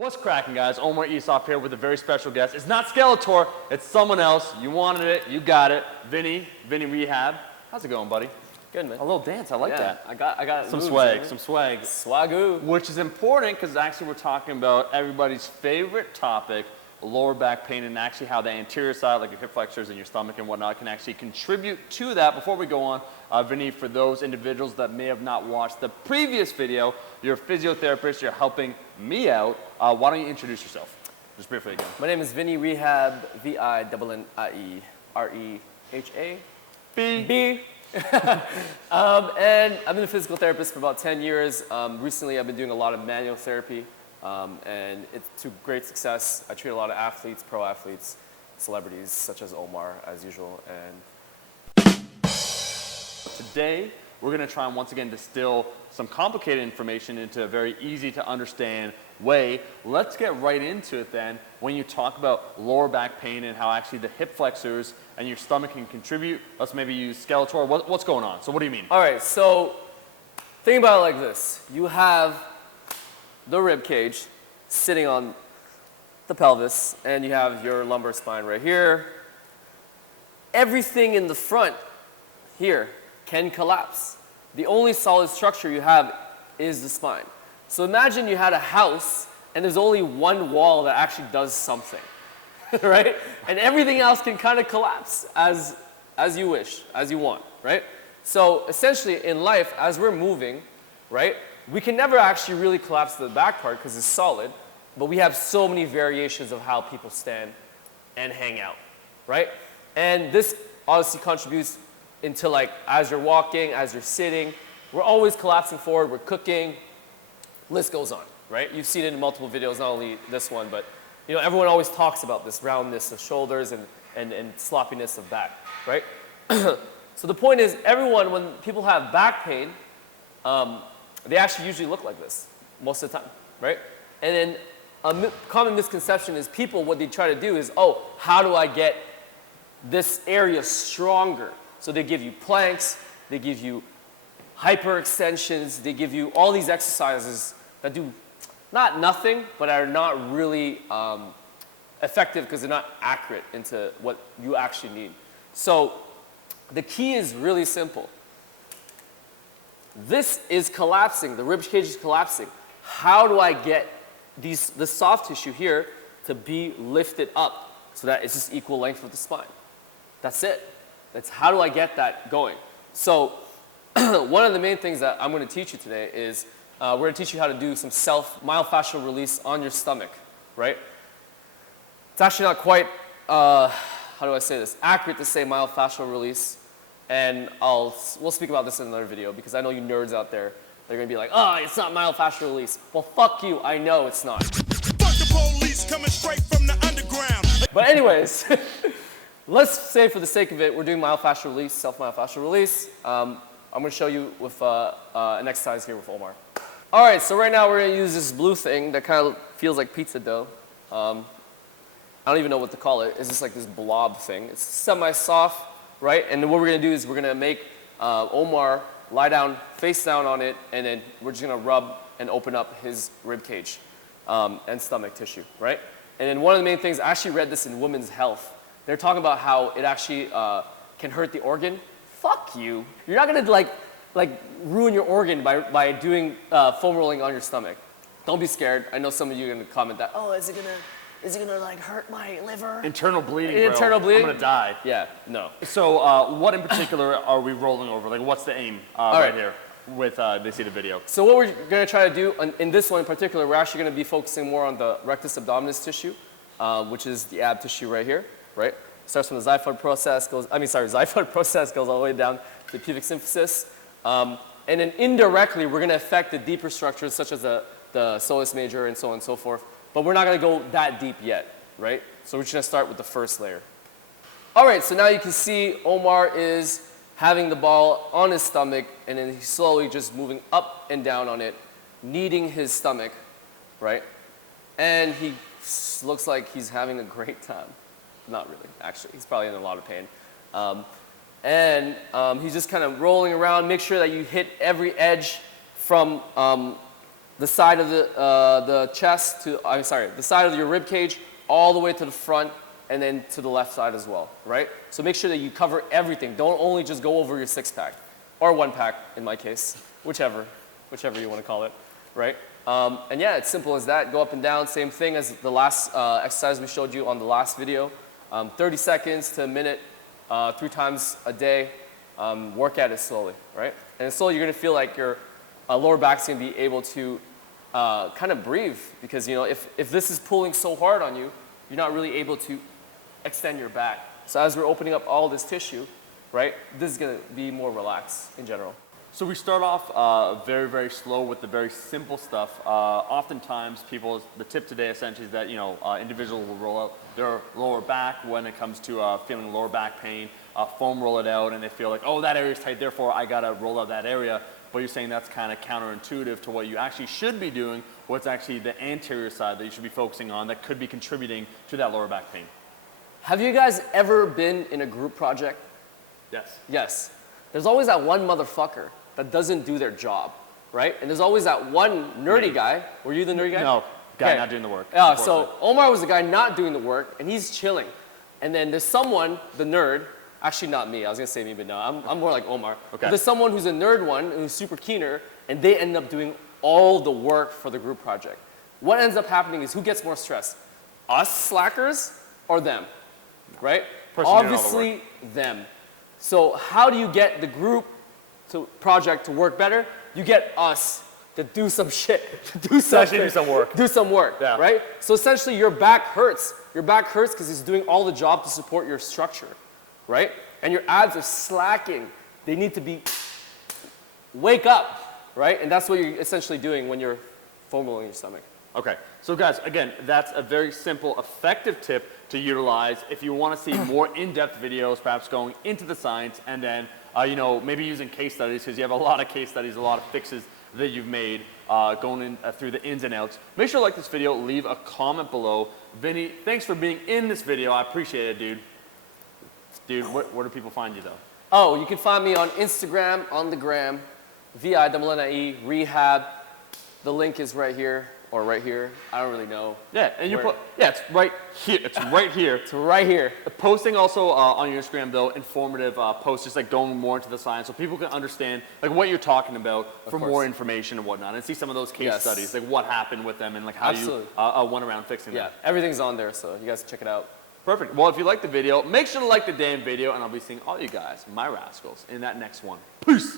What's cracking, guys? Omar Esop here with a very special guest. It's not Skeletor, it's someone else. You wanted it, you got it. Vinny Rehab. How's it going, buddy? Good, man. A little dance, I like that. I got Some moves, swag, man. some swag. Swagoo. Which is important because actually we're talking about everybody's favorite topic, lower back pain, and actually how the anterior side, like your hip flexors and your stomach and whatnot, can actually contribute to that. Before we go on, Vinny, for those individuals that may have not watched the previous video, you're a physiotherapist, you're helping me out. Why don't you introduce yourself? Just briefly again. My name is Vinny Rehab, V-I-N-N-I-E-R-E-H-A. B. And I've been a physical therapist for about 10 years. Recently, I've been doing a lot of manual therapy, and it's to great success. I treat a lot of athletes, pro athletes, celebrities, such as Omar, as usual. And today, we're going to try and once again distill some complicated information into a very easy to understand way. Let's get right into it then. When you talk about lower back pain and how actually the hip flexors and your stomach can contribute, let's maybe use Skeletor. What's going on? So what do you mean? all right, so think about it like this. You have the rib cage sitting on the pelvis, and you have your lumbar spine right here. Everything in the front here can collapse. The only solid structure you have is the spine. So imagine you had a house and there's only one wall that actually does something, right? And everything else can kind of collapse as you wish, as you want, right? So essentially in life, as we're moving, right, we can never actually really collapse the back part because it's solid, but we have so many variations of how people stand and hang out, right? And this obviously contributes into, like, as you're walking, as you're sitting, we're always collapsing forward, we're cooking, list goes on, right? You've seen it in multiple videos, not only this one, but you know, everyone always talks about this roundness of shoulders and sloppiness of back, right? So the point is, everyone, when people have back pain, they actually usually look like this most of the time, right? And then a common misconception is people, what they try to do is, oh, how do I get this area stronger? So they give you planks, they give you hyperextensions, they give you all these exercises that do not nothing, but are not really effective because they're not accurate into what you actually need. So the key is really simple. This is collapsing, the rib cage is collapsing. How do I get the soft tissue here to be lifted up so that it's just equal length with the spine? That's it. That's how do I get that going? So one of the main things that I'm going to teach you today is we're going to teach you how to do some myofascial release on your stomach, right? It's actually not quite, how do I say this, accurate to say myofascial release, and we'll speak about this in another video because I know you nerds out there, they're going to be like, oh, it's not myofascial release. Well, fuck you, I know it's not. Fuck the police coming straight from the underground. But anyways, let's say for the sake of it, we're doing myofascial release, self-myofascial release. I'm going to show you with an exercise here with Omar. All right, so right now we're going to use this blue thing that kind of feels like pizza dough. I don't even know what to call it. It's just like this blob thing. It's semi-soft, right? And then what we're going to do is we're going to make Omar lie down, face down on it, and then we're just going to rub and open up his rib cage and stomach tissue, right? And then one of the main things, I actually read this in Women's Health. They're talking about how it actually can hurt the organ. Fuck you. You're not gonna like ruin your organ by doing foam rolling on your stomach. Don't be scared. I know some of you are gonna comment that, oh, is it gonna like hurt my liver? Internal bleeding, bro. Internal bleeding? I'm going to die. Yeah, no. So what in particular are we rolling over? Like, what's the aim right here with they see the video? So what we're gonna try to do in this one in particular, we're actually gonna be focusing more on the rectus abdominis tissue, which is the ab tissue right here, right? Starts from the xiphoid process, xiphoid process goes all the way down to the pubic symphysis. And then indirectly, we're going to affect the deeper structures such as the soleus major and so on and so forth. But we're not going to go that deep yet, right? So we're just going to start with the first layer. All right, so now you can see Omar is having the ball on his stomach, and then he's slowly just moving up and down on it, kneading his stomach, right? And he looks like he's having a great time. Not really, actually. He's probably in a lot of pain. He's just kind of rolling around. Make sure that you hit every edge from the side of the chest to, I'm sorry, the side of your rib cage all the way to the front and then to the left side as well, right? So make sure that you cover everything. Don't only just go over your 6-pack or 1-pack in my case, whichever you want to call it, right? And yeah, it's simple as that. Go up and down, same thing as the last exercise we showed you on the last video. 30 seconds to a minute, 3 times a day. Work at it slowly, right? And then slowly you're gonna feel like your lower back's gonna be able to kind of breathe, because you know if this is pulling so hard on you, you're not really able to extend your back. So as we're opening up all this tissue, right, this is gonna be more relaxed in general. So we start off very, very slow with the very simple stuff. Oftentimes people, the tip today essentially is that, you know, individuals will roll out their lower back when it comes to feeling lower back pain, foam roll it out, and they feel like, oh, that area's tight, therefore I gotta roll out that area. But you're saying that's kind of counterintuitive to what you actually should be doing, what's actually the anterior side that you should be focusing on that could be contributing to that lower back pain. Have you guys ever been in a group project? Yes. Yes. There's always that one motherfucker that doesn't do their job, right? And there's always that one nerdy guy. Were you the nerdy guy? No, guy Okay. not doing the work. Yeah, so Omar was the guy not doing the work, and he's chilling. And then there's someone, the nerd, actually not me, I was gonna say me, but no, I'm more like Omar. Okay. There's someone who's a nerd one, who's super keener, and they end up doing all the work for the group project. What ends up happening is who gets more stress? Us slackers or them, right? Person doing all the Obviously them. So how do you get the group project to work better? You get us to do some shit, to do something. do some work. Do some work, Yeah. right? So essentially your back hurts. Your back hurts because it's doing all the job to support your structure, right? And your abs are slacking. They need to be, wake up, right? And that's what you're essentially doing when you're foam rolling your stomach. Okay, so guys, again, that's a very simple, effective tip to utilize if you want to see more in-depth videos, perhaps going into the science, and then, you know, maybe using case studies, because you have a lot of case studies, a lot of fixes that you've made going in through the ins and outs. Make sure to like this video, leave a comment below. Vinny, thanks for being in this video. I appreciate it, dude. Dude, where do people find you, though? Oh, you can find me on Instagram, on the gram, VINNIE, rehab. The link is right here, or right here. I don't really know. Yeah, and it's right here. It's right here. It's right here. Posting also on your Instagram, though, informative posts, just like going more into the science so people can understand like what you're talking about for more information and whatnot, and see some of those case studies, like what happened with them and like how you went around fixing them. Yeah, everything's on there, so you guys check it out. Perfect. Well, if you liked the video, make sure to like the damn video, and I'll be seeing all you guys, my rascals, in that next one. Peace!